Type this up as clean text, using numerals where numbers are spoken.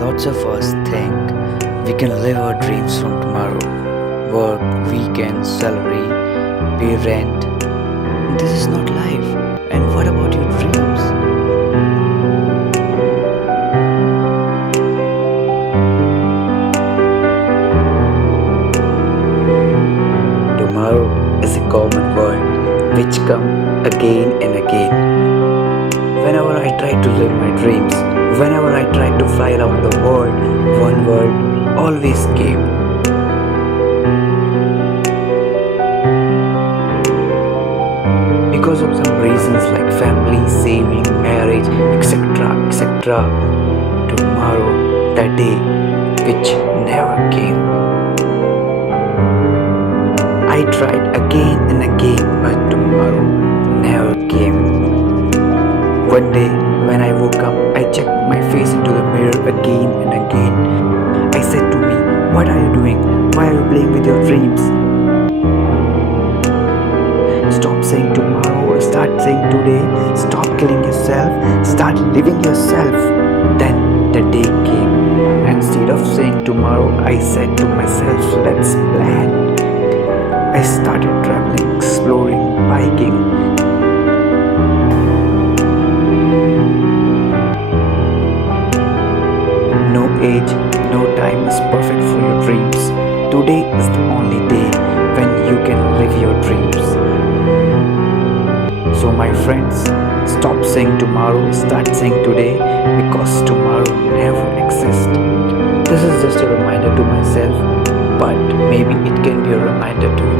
Lots of us think we can live our dreams from tomorrow. Work, weekend, salary, pay rent. This is not life. And what about your dreams? Tomorrow is a common word which comes again and again. Whenever I try to live my dreams, whenever I try to fly around the world, one word always came. Because of some reasons like family, saving, marriage, etc., etc., tomorrow, the day which never came. I tried again and again, but tomorrow never came. One day, when I woke up, I checked my face into the mirror again and again. I said to me, "What are you doing? Why are you playing with your dreams? Stop saying tomorrow, start saying today. Stop killing yourself, start living yourself." Then the day came. Instead of saying tomorrow, I said to myself, "Let's plan." I started traveling, exploring, biking. No age, no time is perfect for your dreams. Today is the only day when you can live your dreams. So my friends, stop saying tomorrow, start saying today, because tomorrow never exists. This is just a reminder to myself, but maybe it can be a reminder to you.